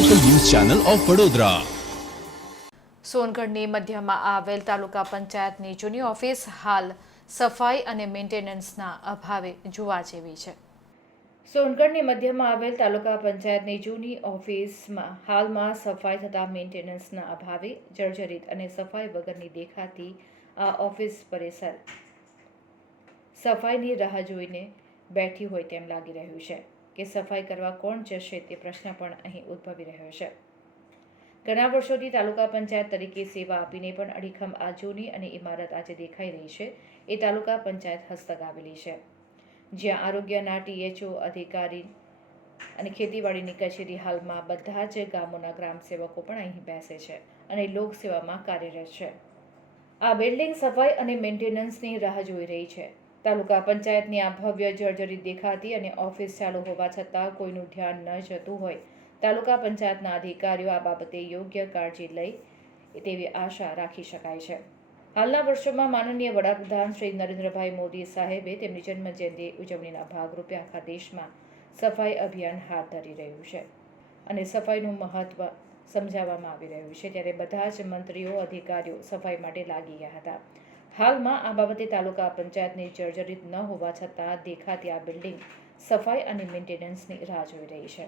Channel of Vadodara સોનગઢની મધ્યમાં આવેલ તાલુકા પંચાયતની જૂની ઓફિસ હાલ સફાઈ અને મેન્ટેનન્સના અભાવે જોવા જેવી છે. સોનગઢની મધ્યમાં આવેલ તાલુકા પંચાયતની જૂની ઓફિસમાં હાલમાં સફાઈ તથા મેન્ટેનન્સના અભાવે જર્જરિત અને સફાઈ વગરની દેખાતી આ ઓફિસ પરિસર સફાઈની રાહ જોઈને બેઠી હોય તેમ લાગી રહ્યું છે. કે સફાઈ કરવા કોણ જશે તે પ્રશ્ન પણ અહીં ઉદ્ભવી રહ્યો છે. ઘણા વર્ષોથી તાલુકા પંચાયત તરીકે સેવા આપીને પણ અડીખમ આ જૂની અને ઇમારત આજે દેખાઈ રહી છે એ તાલુકા પંચાયત હસ્તક આવેલી છે. જ્યાં આરોગ્યના ટીએચઓ અધિકારી અને ખેતીવાડીની કચેરી હાલમાં બધા જ ગામોના ગ્રામ સેવકો પણ અહીં બેસે છે અને લોકસેવામાં કાર્યરત છે. આ બિલ્ડિંગ સફાઈ અને મેન્ટેનન્સની રાહ જોઈ રહી છે. તાલુકા પંચાયતની આ ભવ્ય જર્જરિત દેખાતી અને ઓફિસ ચાલુ હોવા છતાં કોઈનું ધ્યાન ન જતું હોય. તાલુકા પંચાયતના અધિકારીઓ આ બાબતે યોગ્ય કાળજી લઈ તેવી આશા રાખી શકાય છે. હાલના વર્ષોમાં માનનીય વડાપ્રધાન શ્રી નરેન્દ્રભાઈ મોદી સાહેબે તેમની જન્મજયંતિ ઉજવણીના ભાગરૂપે આખા દેશમાં સફાઈ અભિયાન હાથ ધરી રહ્યું છે અને સફાઈનું મહત્વ સમજાવવામાં આવી રહ્યું છે. ત્યારે બધા જ મંત્રીઓ, અધિકારીઓ સફાઈ માટે લાગી ગયા હતા. હાલમાં આ બાબતે તાલુકા પંચાયતની જર્જરિત ન હોવા છતાં દેખાતી આ બિલ્ડિંગ સફાઈ અને મેન્ટેનન્સની રાહ જોઈ રહી છે.